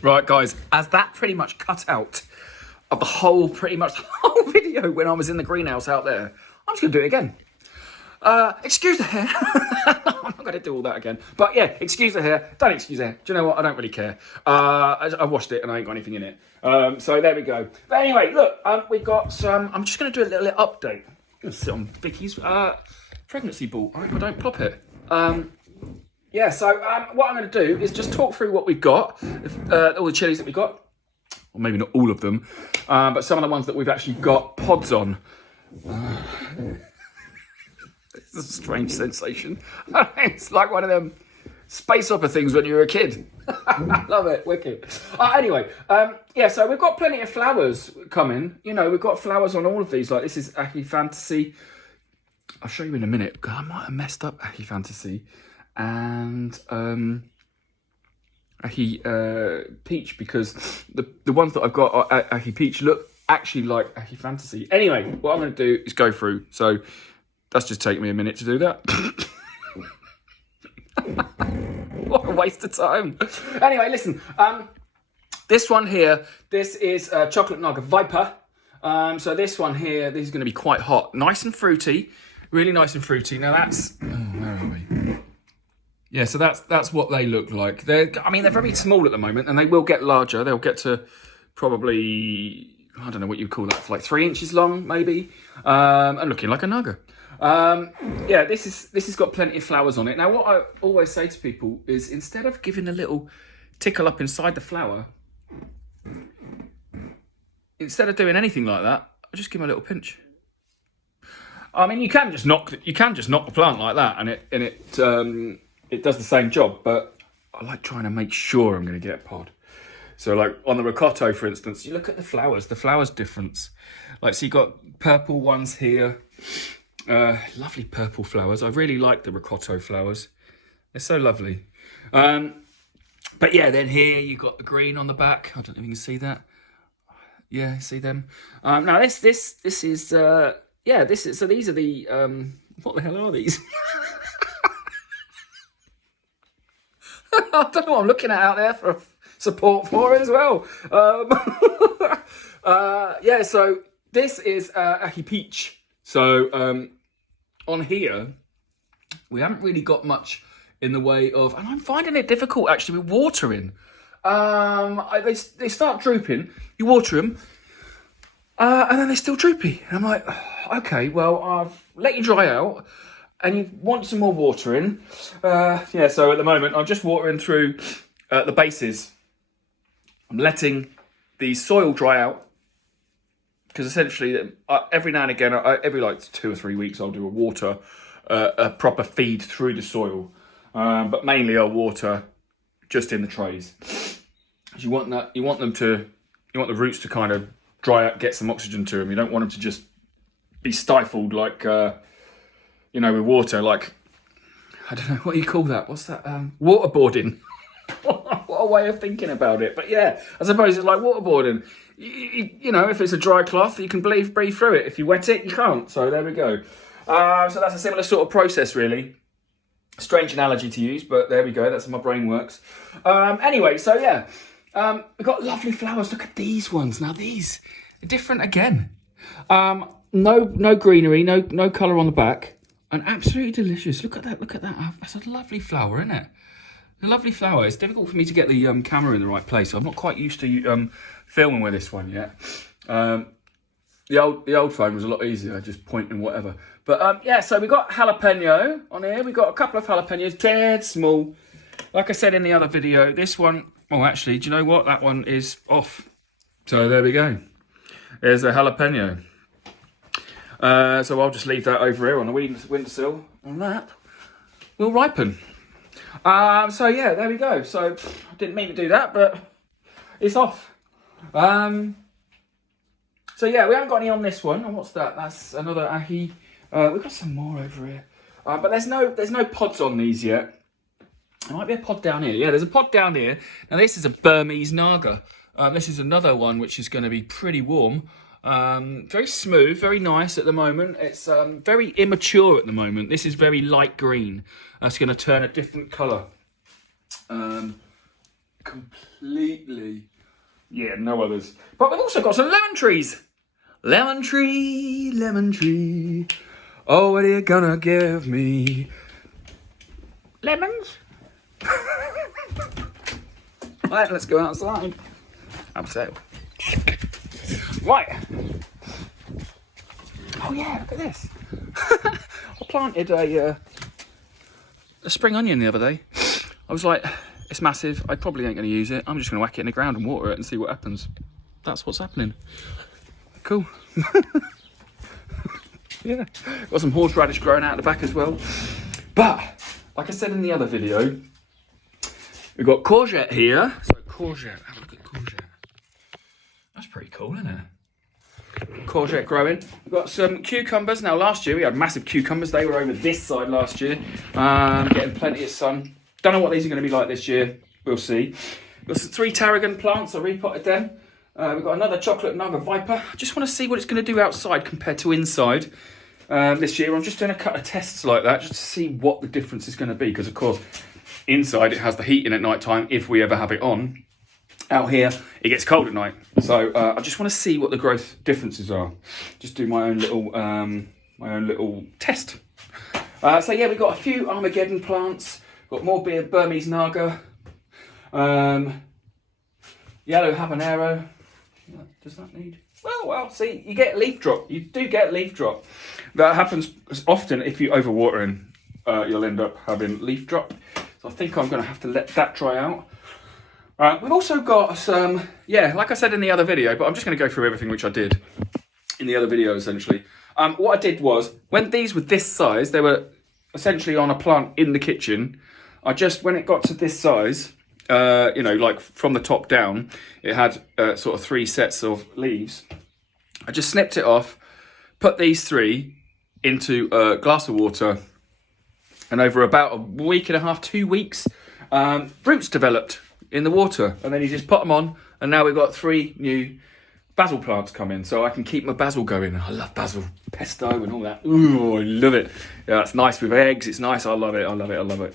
Right, guys, as that pretty much cut out of the whole, pretty much the whole video when I was in the greenhouse out there, I'm just going to do it again. Excuse the hair. I'm not going to do all that again. But yeah, excuse the hair. Don't excuse the hair. Do you know what? I don't really care. I washed it and I ain't got anything in it. So there we go. But anyway, look, we've got some... I'm just going to do a little update. I'm going to sit on Vicky's pregnancy ball. I hope I don't pop it. Yeah, so what I'm going to do is just talk through what we've got, all the chilies that we've got. Well, maybe not all of them, but some of the ones that we've actually got pods on. It's a strange sensation. It's like one of them space opera things when you were a kid. Love it, wicked. Anyway, yeah, so we've got plenty of flowers coming. You know, we've got flowers on all of these. Like this is Ahi Fantasy. I'll show you in a minute. I might have messed up Ahi Fantasy. And Ahi Peach, because the ones that I've got are Ahi Peach look actually like Ahi Fantasy. Anyway, what I'm going to do is go through. So that's just taken me a minute to do that. What a waste of time. Anyway, listen. This one here, this is Chocolate Naga Viper. So this one here, this is going to be quite hot. Nice and fruity. Really nice and fruity. Now that's... Oh, where are we? Yeah, so that's what they look like. They're very small at the moment, and they will get larger. They'll get to probably, I don't know what you call that, like 3 inches long, maybe, and looking like a naga. Yeah, this has got plenty of flowers on it. Now, what I always say to people is, instead of giving a little tickle up inside the flower, instead of doing anything like that, I just give them a little pinch. I mean, you can just knock the plant like that, and it does the same job, but I like trying to make sure I'm going to get a pod. So like on the ricotto, for instance, you look at the flowers difference. Like, so you got purple ones here, lovely purple flowers. I really like the ricotto flowers. They're so lovely. But yeah, then here you got the green on the back. I don't know if you can see that. Yeah, see them? Now this is, yeah, this is, so these are the, what the hell are these? I don't know what I'm looking at out there for support for as well. Yeah, so this is Ahi Peach. So on here, we haven't really got much in the way of, and I'm finding it difficult actually with watering. They start drooping, you water them, and then they're still droopy. And I'm like, okay, well, I've let you dry out. And you want some more watering. Yeah, so at the moment, I'm just watering through the bases. I'm letting the soil dry out. Because essentially, every now and again, every like 2 or 3 weeks, I'll do a proper feed through the soil. But mainly I'll water just in the trays. You want the roots to kind of dry out, get some oxygen to them. You don't want them to just be stifled like... you know, with water, like, I don't know, what do you call that? What's that? Waterboarding. What a way of thinking about it. But yeah, I suppose it's like waterboarding. You know, if it's a dry cloth, you can breathe through it. If you wet it, you can't. So there we go. So that's a similar sort of process, really. Strange analogy to use, but there we go. That's how my brain works. Anyway, so yeah, we've got lovely flowers. Look at these ones. Now these are different again. No greenery, no colour on the back. And absolutely delicious. Look at that, look at that. That's a lovely flower, isn't it? A lovely flower. It's difficult for me to get the camera in the right place. I'm not quite used to filming with this one yet. The old phone was a lot easier, just pointing whatever. But yeah, so we got jalapeno on here. We got a couple of jalapenos, dead small. Like I said in the other video, this one, oh actually, do you know what? That one is off. So there we go. There's a jalapeno. So I'll just leave that over here on the windowsill, and that will ripen. So yeah, there we go. So I didn't mean to do that, but it's off. So yeah, we haven't got any on this one. And what's that? That's another Ahi. We've got some more over here, but there's no pods on these yet. There might be a pod down here. Yeah, there's a pod down here. Now this is a Burmese Naga. This is another one which is going to be pretty warm. Very smooth, very nice at the moment. It's very immature at the moment. This is very light green. That's going to turn a different colour completely, yeah, no others. But we've also got some lemon trees. Lemon tree, lemon tree. Oh, what are you gonna give me? Lemons? Right, let's go outside. Upset. Right. Oh yeah, look at this. I planted a spring onion the other day. I was like, it's massive. I probably ain't going to use it. I'm just going to whack it in the ground and water it and see what happens. That's what's happening. Cool. Yeah. Got some horseradish growing out the back as well. But, like I said in the other video, we've got courgette here. So courgette, have a look at courgette. That's pretty cool, isn't it? Courgette growing. We've got some cucumbers. Now last year we had massive cucumbers. They were over this side last year. Getting plenty of sun. Don't know what these are going to be like this year. We'll see. We've got some 3 tarragon plants. I repotted them. We've got another chocolate Naga viper. I just want to see what it's going to do outside compared to inside this year. I'm just doing a couple of tests like that just to see what the difference is going to be. Because of course, inside it has the heating at night time if we ever have it on. Out here, it gets cold at night. So I just want to see what the growth differences are. Just do my own little test. So yeah, we've got a few Armageddon plants. Got more Burmese Naga. Yellow habanero. Does that need? Well, see, you get leaf drop. You do get leaf drop. That happens often if you overwatering. You'll end up having leaf drop. So I think I'm going to have to let that dry out. We've also got some, like I said in the other video, but I'm just going to go through everything which I did in the other video, essentially. What I did was, when these were this size, they were essentially on a plant in the kitchen. When it got to this size, like from the top down, it had sort of 3 sets of leaves. I just snipped it off, put these 3 into a glass of water, and over about a week and a half, 2 weeks, roots developed in the water, and then you just put them on, and now we've got 3 new basil plants coming, so I can keep my basil going. I love basil, pesto and all that. Ooh, I love it. Yeah, it's nice with eggs. It's nice. I love it. I love it. I love it.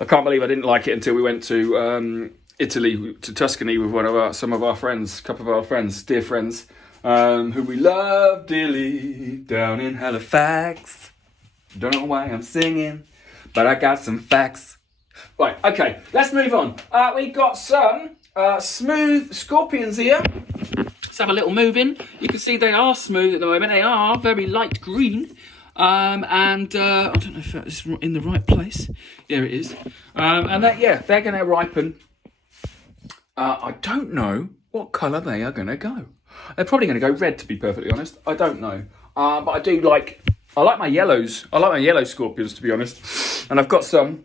I can't believe I didn't like it until we went to Italy, to Tuscany, with some of our friends, a couple of our friends, dear friends, who we love dearly, down in Halifax. Don't know why I'm singing, but I got some facts. Right, okay, let's move on. We've got some smooth scorpions here. Let's have a little move in. You can see they are smooth at the moment. They are very light green. I don't know if that's in the right place. Yeah, it is. And they're going to ripen. I don't know what colour they are going to go. They're probably going to go red, to be perfectly honest. I don't know. But I like my yellows. I like my yellow scorpions, to be honest. And I've got some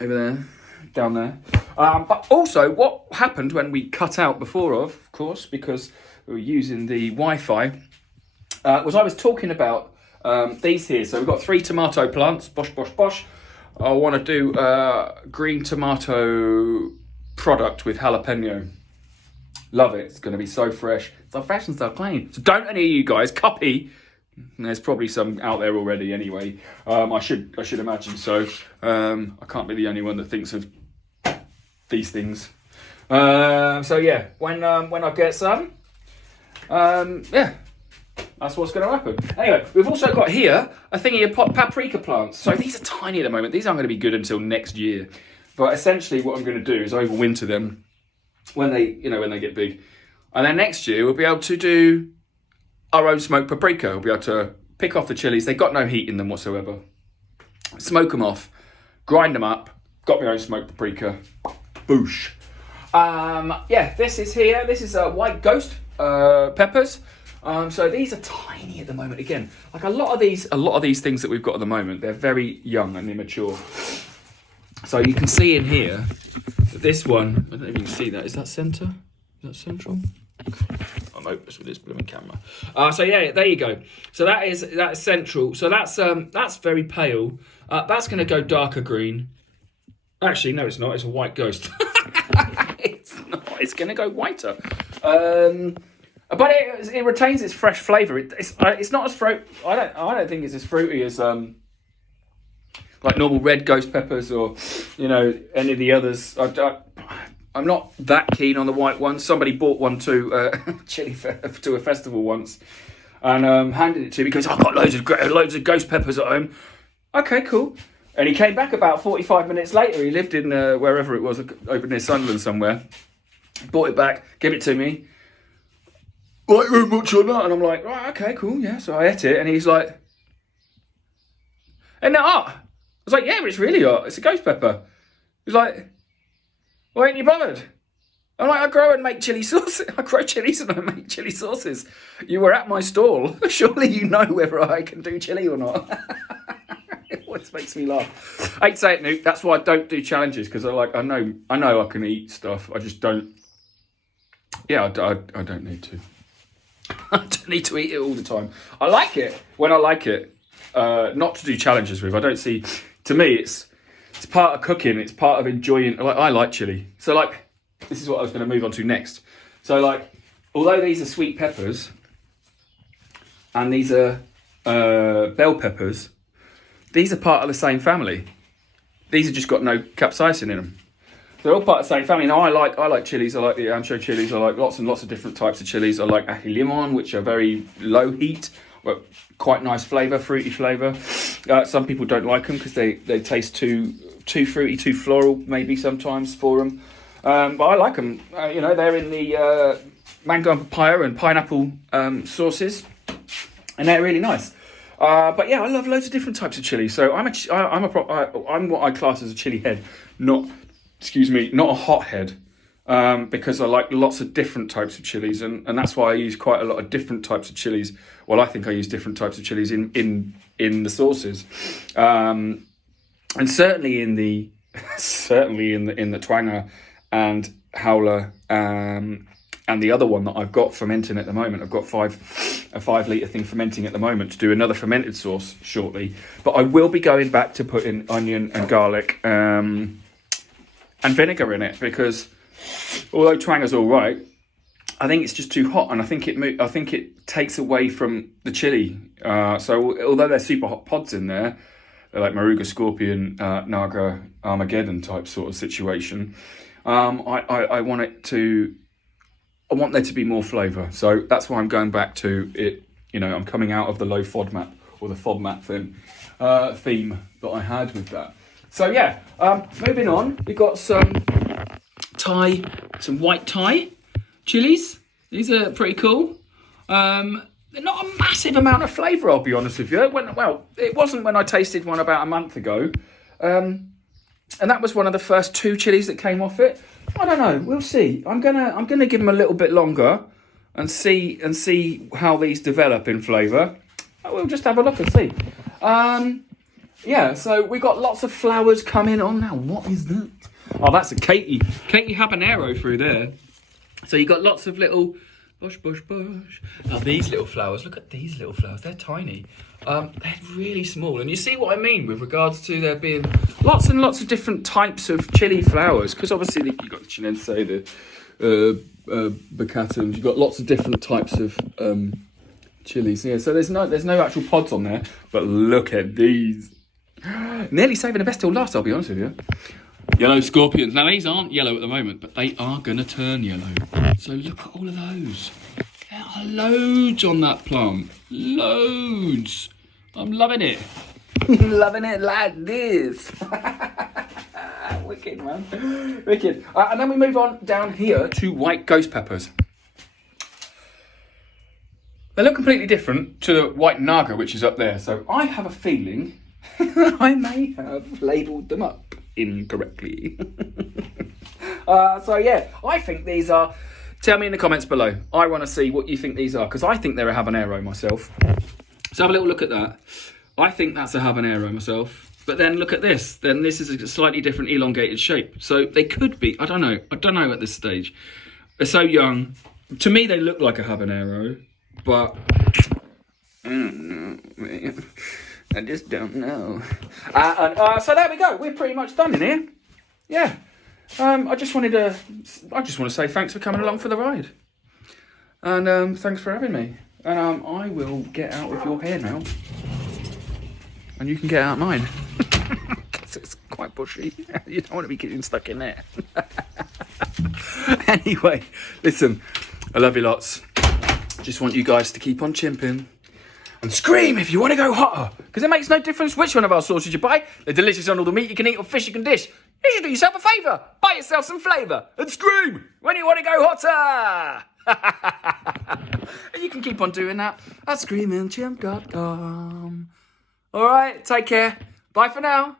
over there, down there. But also, what happened when we cut out before, of course, because we were using the Wi-Fi, was I was talking about these here. So we've got 3 tomato plants, bosh, bosh, bosh. I want to do green tomato product with jalapeno. Love it. It's going to be so fresh. So fresh and so clean. So don't any of you guys copy. There's probably some out there already anyway. I should imagine so. I can't be the only one that thinks of these things. So yeah, when I get some, that's what's going to happen. Anyway, we've also got here a thingy of paprika plants. So these are tiny at the moment. These aren't going to be good until next year. But essentially what I'm going to do is overwinter them when they get big. And then next year we'll be able to do our own smoked paprika. We'll be able to pick off the chilies. They've got no heat in them whatsoever. Smoke them off, grind them up, got my own smoked paprika. Boosh. This is here. This is white ghost peppers. So these are tiny at the moment. Again, like a lot of these things that we've got at the moment, they're very young and immature. So you can see in here that this one, I don't know if you can see that. Is that centre? Is that central? I'm hopeless with this blooming camera. So yeah, there you go. So that's central. So that's very pale. That's going to go darker green. Actually, no, it's not. It's a white ghost. It's not. It's going to go whiter. But it retains its fresh flavour. It's not as fruit. I don't think it's as fruity as like normal red ghost peppers or any of the others. I'm not that keen on the white ones. Somebody bought one to Chilli to a festival once, and handed it to me because I've got loads of ghost peppers at home. Okay, cool. And he came back about 45 minutes later. He lived in wherever it was, over near Sunderland somewhere. Bought it back, gave it to me. Like, very much on that. And I'm like, right, okay, cool, yeah. So I ate it, and he's like, isn't it hot? I was like, yeah, but it's really hot. It's a ghost pepper. He's like, why ain't you bothered? I'm like, I grow and make chili sauce. I grow chilies and I make chili sauces. You were at my stall. Surely you know whether I can do chili or not. It always makes me laugh. I hate to say it, Nuke. That's why I don't do challenges, because I know I can eat stuff. I just don't. Yeah, I don't need to. I don't need to eat it all the time. I like it when I like it. Not to do challenges with. I don't see. To me, it's part of cooking. It's part of enjoying. Like, I like chili. So like, this is what I was going to move on to next. So like, although these are sweet peppers, and these are bell peppers, these are part of the same family. These have just got no capsaicin in them. They're all part of the same family. Now I like chilies. I like the ancho chilies. I like lots and lots of different types of chilies. I like ají limón, which are very low heat, but quite nice flavour, fruity flavour. Some people don't like them because they taste too fruity, too floral, maybe sometimes for them. But I like them. They're in the mango and papaya and pineapple sauces, and they're really nice. But yeah, I love loads of different types of chili. So I'm what I class as a chili head, not a hot head, because I like lots of different types of chilies, and that's why I use quite a lot of different types of chilies. Well, I think I use different types of chilies in the sauces, and certainly in the Twanger and Howler, and the other one that I've got fermenting at the moment. I've got a 5 litre thing fermenting at the moment to do another fermented sauce shortly. But I will be going back to putting onion and garlic and vinegar in it, because although Twanger's all right, I think it's just too hot, and I think it takes away from the chili. So although they're super hot pods in there, they're like Moruga Scorpion, Naga Armageddon type sort of situation. I want there to be more flavour, so that's why I'm going back to it. I'm coming out of the low FODMAP or the FODMAP theme that I had with that. So yeah, moving on, we've got some white Thai chilies. These are pretty cool. They're not a massive amount of flavour, I'll be honest with you. It wasn't when I tasted one about a month ago, and that was one of the first 2 chilies that came off it. I don't know. We'll see. I'm gonna give them a little bit longer and see how these develop in flavour. We'll just have a look and see. Yeah. So we got lots of flowers coming on now. What is that? Oh, that's a Katie habanero through there. So you got lots of little bush. Now these little flowers. Look at these little flowers. They're tiny. They're really small, and you see what I mean with regards to there being lots and lots of different types of chili flowers, because obviously you've got the Chinense, the Bacatans, you've got lots of different types of chilies. Yeah, so there's no actual pods on there, but look at these. Nearly saving the best till last, I'll be honest with you. Yellow scorpions. Now these aren't yellow at the moment, but they are going to turn yellow. So look at all of those. There are loads on that plant. Loads. I'm loving it. Loving it like this. Wicked, man. Wicked. And then we move on down here to white ghost peppers. They look completely different to the white Naga, which is up there. So I have a feeling I may have labelled them up incorrectly. So yeah, I think these are... Tell me in the comments below. I want to see what you think these are, because I think they're a habanero myself. So have a little look at that. I think that's a habanero myself. But then look at this. Then this is a slightly different elongated shape. So they could be. I don't know. I don't know at this stage. They're so young. To me, they look like a habanero. But I don't know. I just don't know. So there we go. We're pretty much done in here. Yeah. I just want to say thanks for coming along for the ride, and thanks for having me. And I will get out of your hair now, and you can get out mine. It's quite bushy. You don't want to be getting stuck in there. Anyway, listen, I love you lots. Just want you guys to keep on chimping. And scream if you want to go hotter. Because it makes no difference which one of our sauces you buy. They're delicious on all the meat you can eat or fish you can dish. You should do yourself a favour. Buy yourself some flavour. And scream when you want to go hotter. And you can keep on doing that at screamingchimp.com. Alright, take care. Bye for now.